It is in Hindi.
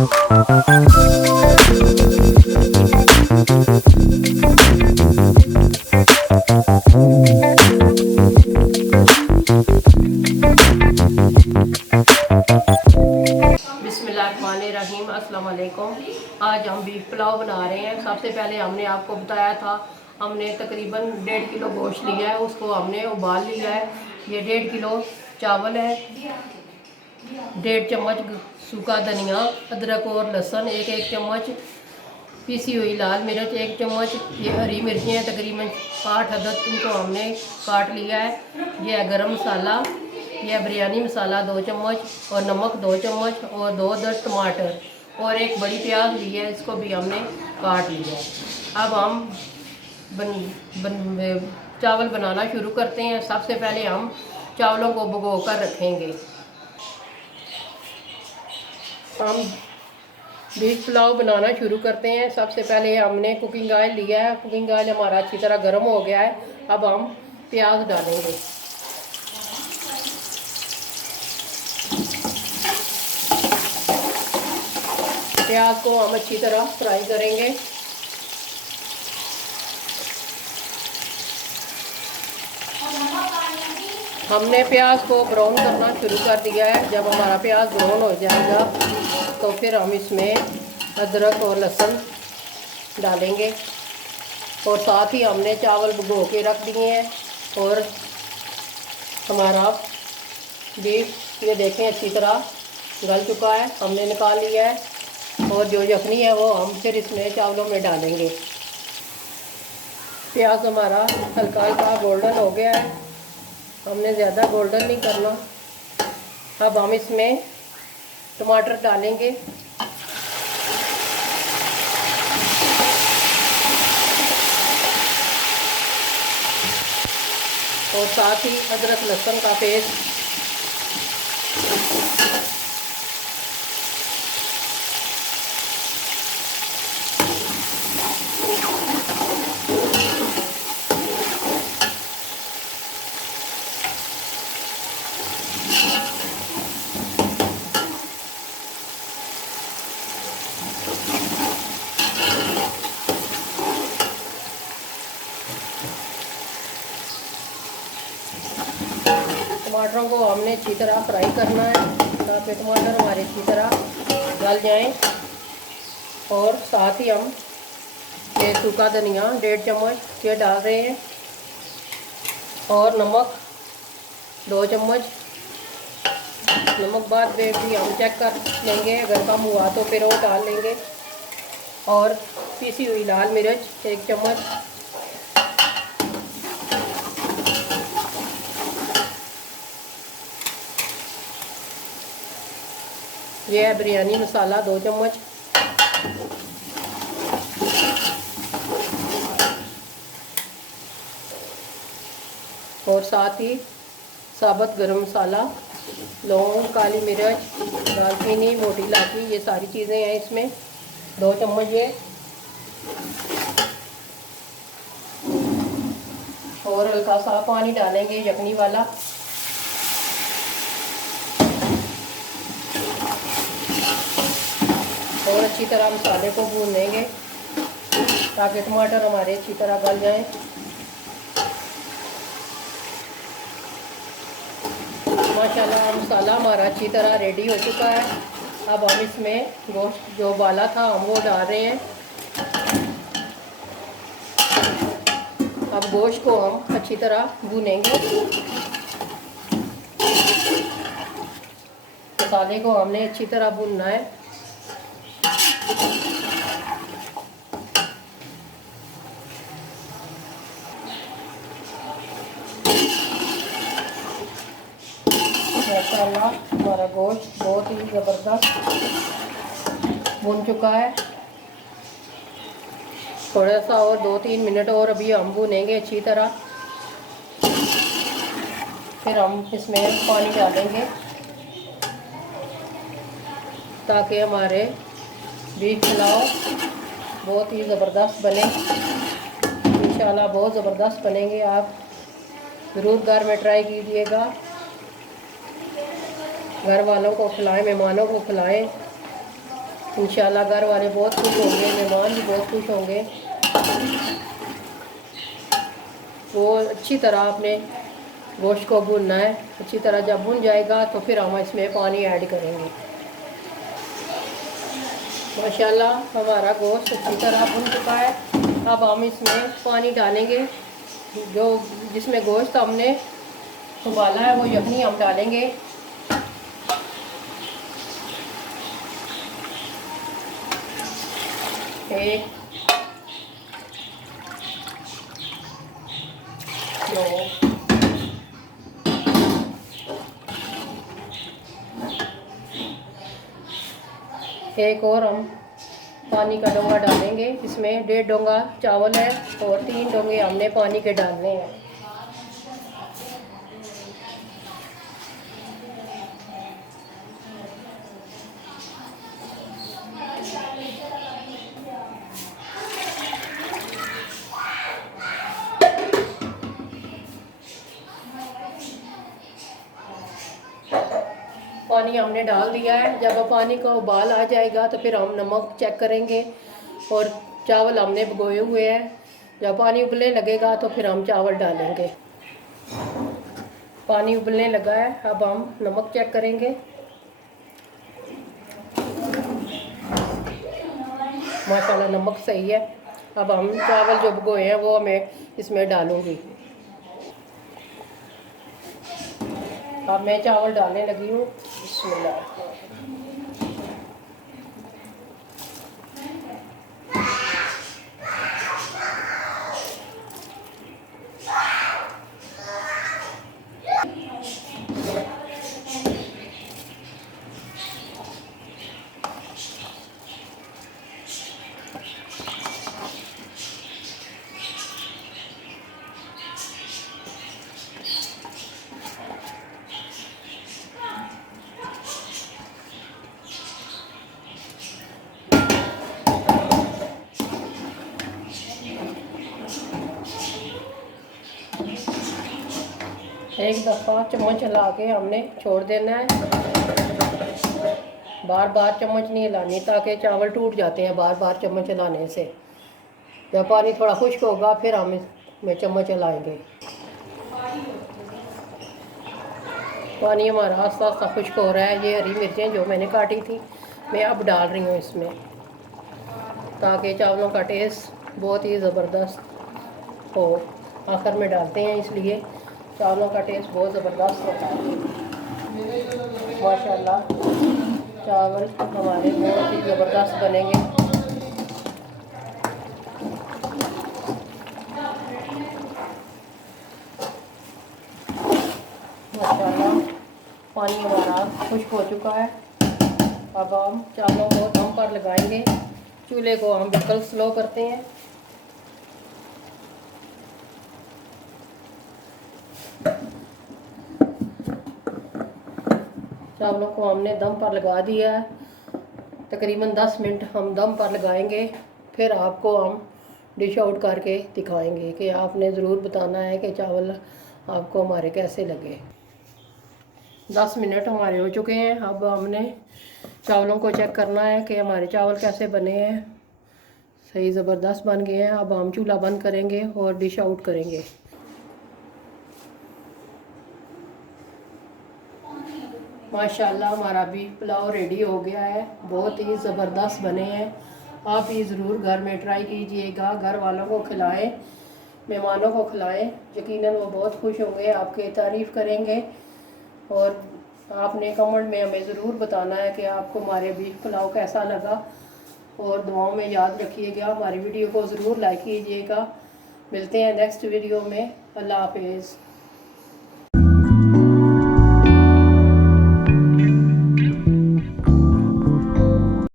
बिस्मिल्लाहिर्रहमानिर्रहीम। अस्सलाम वालेकुम। आज हम बीफ पुलाव बना रहे हैं। सबसे पहले हमने आपको बताया था, हमने तकरीबन 1.5 किलो गोश्त लिया है, उसको हमने उबाल लिया है। ये 1.5 किलो चावल है, 1.5 चम्मच सूखा धनिया, अदरक और लहसुन एक चम्मच, पीसी हुई लाल मिर्च 1 चम्मच, ये हरी मिर्ची हैं तकरीबन 8 अदद, इनको हमने काट लिया है। यह है गरम मसाला, यह बिरयानी मसाला 2 चम्मच और नमक 2 चम्मच और 2 अदद टमाटर और एक बड़ी प्याज ली है, इसको भी हमने काट लिया है। अब हम चावल बनाना शुरू करते हैं। सबसे पहले हम चावलों को भिगो कर रखेंगे। हम बीफ पुलाव बनाना शुरू करते हैं। सबसे पहले हमने कुकिंग ऑयल लिया है, कुकिंग ऑयल हमारा अच्छी तरह गर्म हो गया है। अब हम प्याज डालेंगे। प्याज को हम अच्छी तरह फ्राई करेंगे। हमने प्याज को ब्राउन करना शुरू कर दिया है। जब हमारा प्याज ब्राउन हो जाएगा तो फिर हम इसमें अदरक और लहसुन डालेंगे और साथ ही हमने चावल भिगो के रख दिए हैं। और हमारा बीफ ये देखें अच्छी तरह गल चुका है, हमने निकाल लिया है। और जो यखनी है वो हम फिर इसमें चावलों में डालेंगे। प्याज हमारा हल्का हल्का गोल्डन हो गया है, हमने ज़्यादा गोल्डन नहीं करना। अब हम इसमें टमाटर डालेंगे और साथ ही अदरक लहसुन का पेस्ट। टमाटरों को हमने अच्छी तरह फ्राई करना है ताकि टमाटर हमारे अच्छी तरह गल जाएं। और साथ ही हम ये सूखा धनिया 1.5 चम्मच ये डाल रहे हैं और नमक 2 चम्मच। नमक बाद में भी हम चेक कर लेंगे, अगर कम हुआ तो फिर वो डाल लेंगे। और पीसी हुई लाल मिर्च 1 चम्मच। यह है बिरयानी मसाला 2 चम्मच। और साथ ही साबुत गरम मसाला, लौंग, काली मिर्च, दालचीनी, मोटी इलायची, ये सारी चीज़ें हैं इसमें 2 चम्मच ये। और हल्का सा पानी डालेंगे यखनी वाला। और अच्छी तरह मसाले को भून लेंगे ताकि टमाटर हमारे अच्छी तरह गल जाएं। माशाल्लाह मसाला हमारा अच्छी तरह रेडी हो चुका है। अब हम इसमें गोश्त जो उबाला था हम वो डाल रहे हैं। अब गोश्त को हम अच्छी तरह भूनेंगे। मसाले को हमने अच्छी तरह भूनना है। माशाल्लाह हमारा गोश्त बहुत ही ज़बरदस्त भुन चुका है। थोड़ा सा और 2-3 मिनट और अभी हम भुनेंगे अच्छी तरह। फिर हम इसमें पानी डालेंगे ताकि हमारे बीफ पुलाव बहुत ही ज़बरदस्त बने। इंशाल्लाह बहुत ज़बरदस्त बनेंगे। आप ज़रूर घर में ट्राई कीजिएगा, घर वालों को खिलाएं, मेहमानों को खिलाएं। इंशाल्लाह घर वाले बहुत खुश होंगे, मेहमान भी बहुत खुश होंगे। वो अच्छी तरह अपने गोश्त को भूनना है। अच्छी तरह जब भुन जाएगा तो फिर हम इसमें पानी ऐड करेंगे। माशाल्लाह हमारा गोश्त अच्छी तरह भुन चुका है। अब हम इसमें पानी डालेंगे। जो जिसमें गोश्त हमने उबाला है वो यखनी हम डालेंगे। एक, दो, एक और हम पानी का डोंगा डालेंगे। इसमें 1.5 डोंगा चावल है और 3 डोंगे हमने पानी के डालने हैं। पानी हमने डाल दिया है। जब पानी का उबाल आ जाएगा तो फिर हम नमक चेक करेंगे और चावल हमने भिगोए हुए हैं। जब पानी उबलने लगेगा तो फिर हम चावल डालेंगे। पानी उबलने लगा है, अब हम नमक चेक करेंगे। माशाल्लाह नमक सही है। अब हम चावल जो भिगोए हैं वो मैं इसमें डालूँगी। अब मैं चावल डालने लगी हूँ। बिस्मिल्लाह। एक दफ़ा चम्मच हिला के हमने छोड़ देना है। बार बार चम्मच नहीं हिलानी ताकि चावल टूट जाते हैं बार बार चम्मच हिलाने से। जब पानी थोड़ा खुश्क होगा फिर हम इसमें चम्मच हिलाएंगे। पानी हमारा आस्ता आस्ता खुश्क हो रहा है। ये हरी मिर्चें जो मैंने काटी थी मैं अब डाल रही हूँ इसमें, ताकि चावलों का टेस्ट बहुत ही ज़बरदस्त हो। आखिर में डालते हैं इसलिए चावलों का टेस्ट बहुत ज़बरदस्त होता है। माशाल्लाह चावल हमारे बहुत ही ज़बरदस्त बनेंगे। माशाल्लाह पानी हमारा खुश्क हो चुका है। अब हम चावलों को दम पर लगाएंगे। चूल्हे को हम बिल्कुल स्लो करते हैं। चावलों को हमने दम पर लगा दिया है। तकरीबन 10 मिनट हम दम पर लगाएंगे, फिर आपको हम डिश आउट करके दिखाएंगे कि आपने ज़रूर बताना है कि चावल आपको हमारे कैसे लगे। 10 मिनट हमारे हो चुके हैं। अब हमने चावलों को चेक करना है कि हमारे चावल कैसे बने हैं। सही ज़बरदस्त बन गए हैं। अब हम चूल्हा बंद करेंगे और डिश आउट करेंगे। माशाल्लाह हमारा बीफ पुलाव रेडी हो गया है। बहुत ही ज़बरदस्त बने हैं। आप ये ज़रूर घर में ट्राई कीजिएगा। घर वालों को खिलाएं, मेहमानों को खिलाएं। यकीनन वो बहुत खुश होंगे, आपकी तारीफ़ करेंगे। और आपने कमेंट में हमें ज़रूर बताना है कि आपको हमारे बीफ पुलाव कैसा लगा। और दुआओं में याद रखिएगा। हमारी वीडियो को ज़रूर लाइक कीजिएगा। मिलते हैं नेक्स्ट वीडियो में। अल्लाह हाफिज़।